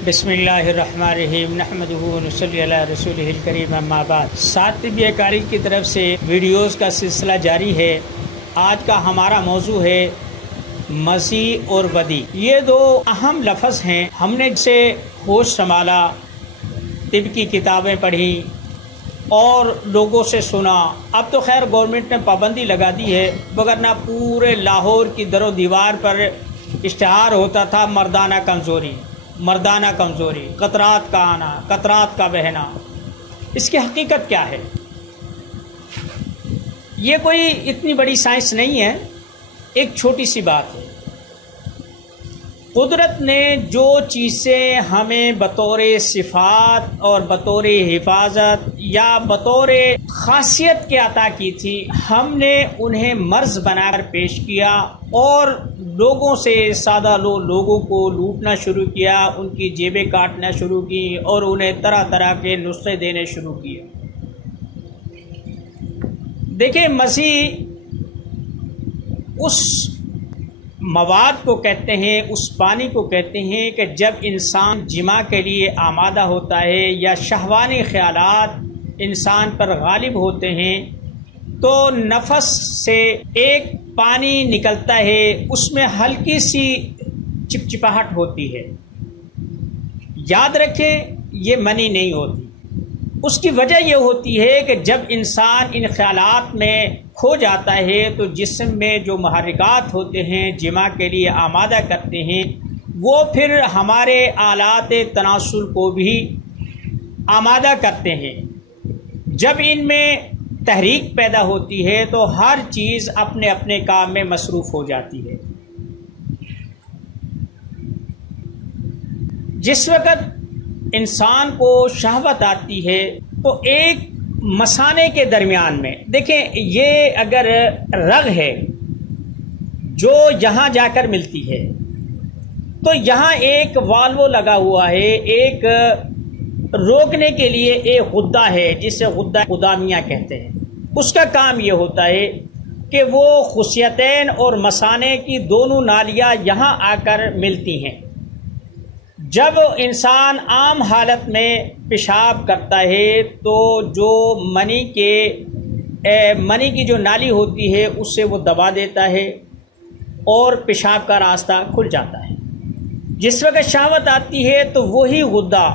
बिस्मिल्लाहिर्रहमानिर्रहीम नहमदुहु व नसल्ली अला रसूलिहिल करीम अम्मा बाद। 7 तिब्बी कारी की तरफ से वीडियोस का सिलसिला जारी है। आज का हमारा मौजू है मसीह और वदी। ये दो अहम लफ्ज़ हैं। हमने इसे होश संभाला, तिब की किताबें पढ़ी और लोगों से सुना। अब तो खैर गवर्नमेंट ने पाबंदी लगा दी है, वगरना पूरे लाहौर की दरो दीवार पर इश्तिहार होता था मर्दाना कमज़ोरी, कतरात का आना, कतरात का बहना। इसकी हकीकत क्या है? ये कोई इतनी बड़ी साइंस नहीं है, एक छोटी सी बात है। कुदरत ने जो चीज़ें हमें बतौर सिफ़ात और बतौर हिफाजत या बतौर खासियत के अता की थी, हमने उन्हें मर्ज़ बनाकर पेश किया और लोगों से सादा लोगों को लूटना शुरू किया, उनकी जेबें काटना शुरू की और उन्हें तरह तरह के नुस्खे देने शुरू किए। देखिए, मसीह उस मवाद को कहते हैं, उस पानी को कहते हैं कि जब इंसान जिमा के लिए आमादा होता है या शहवानी ख्यालात इंसान पर गालिब होते हैं तो नफस से एक पानी निकलता है, उसमें हल्की सी चिपचिपाहट होती है। याद रखें, ये मनी नहीं होती। उसकी वजह यह होती है कि जब इंसान इन ख्यालात में खो जाता है तो जिस्म में जो महर्रिकात होते हैं, जिमा के लिए आमादा करते हैं, वो फिर हमारे आलात तनासुल को भी आमादा करते हैं। जब इनमें तहरीक पैदा होती है तो हर चीज़ अपने अपने काम में मसरूफ़ हो जाती है। जिस वक़्त इंसान को शहवत आती है तो एक मसाने के दरमियान में, देखें, ये अगर रग है जो यहाँ जाकर मिलती है तो यहाँ एक वाल्व लगा हुआ है, एक रोकने के लिए एक गुद्दा है जिसे गुद्दा गुदामिया कहते हैं। उसका काम ये होता है कि वो खुशियतैन और मसाने की दोनों नालियाँ यहाँ आकर मिलती हैं। जब इंसान आम हालत में पेशाब करता है तो जो मनी की जो नाली होती है उससे वो दबा देता है और पेशाब का रास्ता खुल जाता है। जिस वक्त शहवत आती है तो वही गुद्दा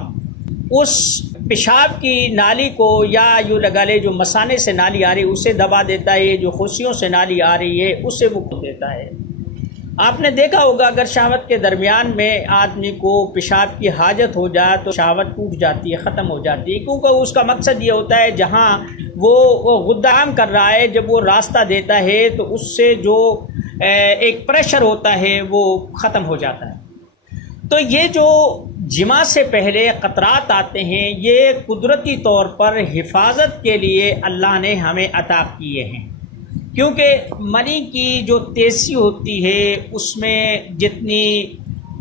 उस पेशाब की नाली को, या यूँ लगा ले जो मसाने से नाली आ रही है उसे दबा देता है, जो खुशियों से नाली आ रही है उसे वो खोल देता है। आपने देखा होगा, अगर शहवत के दरमियान में आदमी को पेशाब की हाजत हो जाए तो शहवत टूट जाती है, ख़त्म हो जाती है, क्योंकि उसका मकसद ये होता है जहाँ वो गुद्दाम कर रहा है, जब वो रास्ता देता है तो उससे जो एक प्रेशर होता है वो ख़त्म हो जाता है। तो ये जो जिमा से पहले कतरात आते हैं, ये कुदरती तौर पर हिफाजत के लिए अल्लाह ने हमें अता किए हैं, क्योंकि मनी की जो तेज़ी होती है उसमें जितनी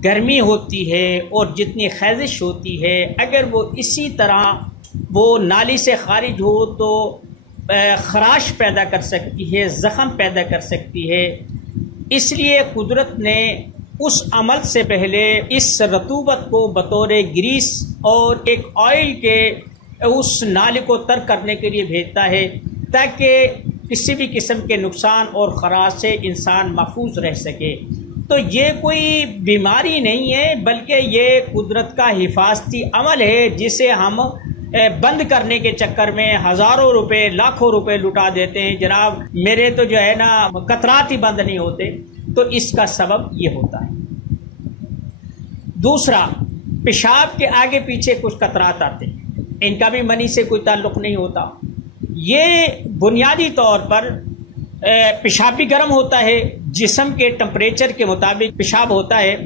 गर्मी होती है और जितनी खैजिश होती है, अगर वो इसी तरह वो नाली से खारिज हो तो खराश पैदा कर सकती है, ज़ख़म पैदा कर सकती है। इसलिए कुदरत ने उस अमल से पहले इस रतूबत को बतौर ग्रीस और एक ऑयल के उस नाली को तर्क करने के लिए भेजता है ताकि किसी भी किस्म के नुकसान और खराश से इंसान महफूज रह सके। तो ये कोई बीमारी नहीं है, बल्कि ये कुदरत का हिफाजती अमल है जिसे हम बंद करने के चक्कर में हज़ारों रुपए, लाखों रुपए लुटा देते हैं। जनाब, मेरे तो जो है ना कतरात ही बंद नहीं होते। तो इसका सबब ये होता है। दूसरा, पेशाब के आगे पीछे कुछ कतरात आते हैं, इनका भी मनी से कोई ताल्लुक़ नहीं होता। ये बुनियादी तौर पर पेशाब भी गर्म होता है, जिस्म के टेम्परेचर के मुताबिक पेशाब होता है।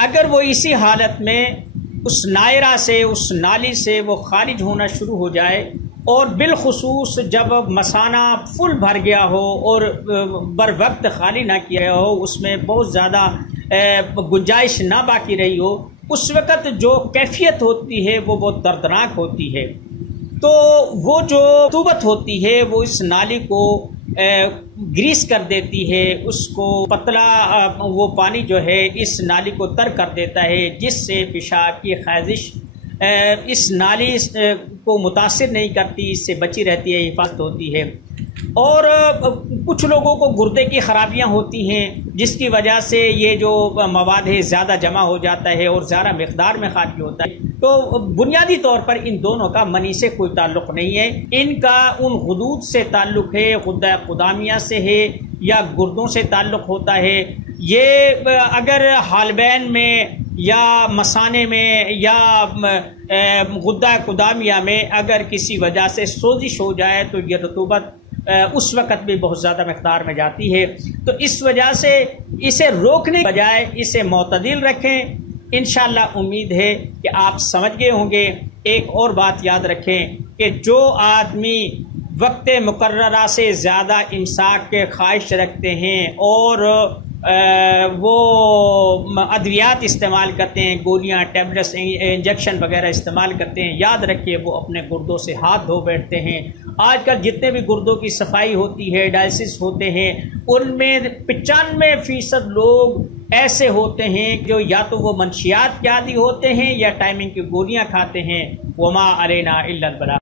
अगर वो इसी हालत में उस नायरा से, उस नाली से वो खारिज होना शुरू हो जाए और बिलखुसूस जब मसाना फुल भर गया हो और बर वक्त खाली ना किया हो, उसमें बहुत ज़्यादा गुंजाइश ना बाकी रही हो, उस वक़्त जो कैफियत होती है वो बहुत दर्दनाक होती है। तो वो जो रतूबत होती है वो इस नाली को گریس کر دیتی ہے، اس کو پتلا وہ پانی جو ہے اس نالی کو تر کر دیتا ہے، جس سے پیشاب کی خیزش اس نالی کو متاثر نہیں کرتی، اس سے بچی رہتی ہے، حفاظت ہوتی ہے۔ اور کچھ لوگوں کو گردے کی خرابیاں ہوتی ہیں، جس کی وجہ سے یہ جو مواد ہے زیادہ جمع ہو جاتا ہے اور زیادہ مقدار میں خارج ہوتا ہے۔ تو بنیادی طور پر ان دونوں کا منی سے کوئی تعلق نہیں ہے، ان کا ان غدود سے تعلق ہے، غدہ قدامیہ سے ہے یا گردوں سے تعلق ہوتا ہے۔ یہ اگر حالبین میں یا مثانے میں یا غدہ قدامیہ میں اگر کسی وجہ سے سوزش ہو جائے تو یہ رطوبت اس وقت بھی بہت زیادہ مقدار میں جاتی ہے، تو اس وجہ سے اسے روکنے کے بجائے اسے معتدل رکھیں۔ انشاءاللہ امید ہے کہ آپ سمجھ گئے ہوں گے۔ ایک اور بات یاد رکھیں کہ جو آدمی وقت مقررہ سے زیادہ امساک کے خواہش رکھتے ہیں اور وہ ادویات استعمال کرتے ہیں، گولیاں، ٹیبلٹس، انجیکشن وغیرہ استعمال کرتے ہیں، یاد رکھیے وہ اپنے گردوں سے ہاتھ دھو بیٹھتے ہیں۔ آج کل جتنے بھی گردوں کی صفائی ہوتی ہے، ڈائلسس ہوتے ہیں، ان میں 95% لوگ ایسے ہوتے ہیں جو یا تو وہ منشیات کے عادی ہوتے ہیں یا ٹائمنگ کی گولیاں کھاتے ہیں۔ وما علینا الا البلاغ۔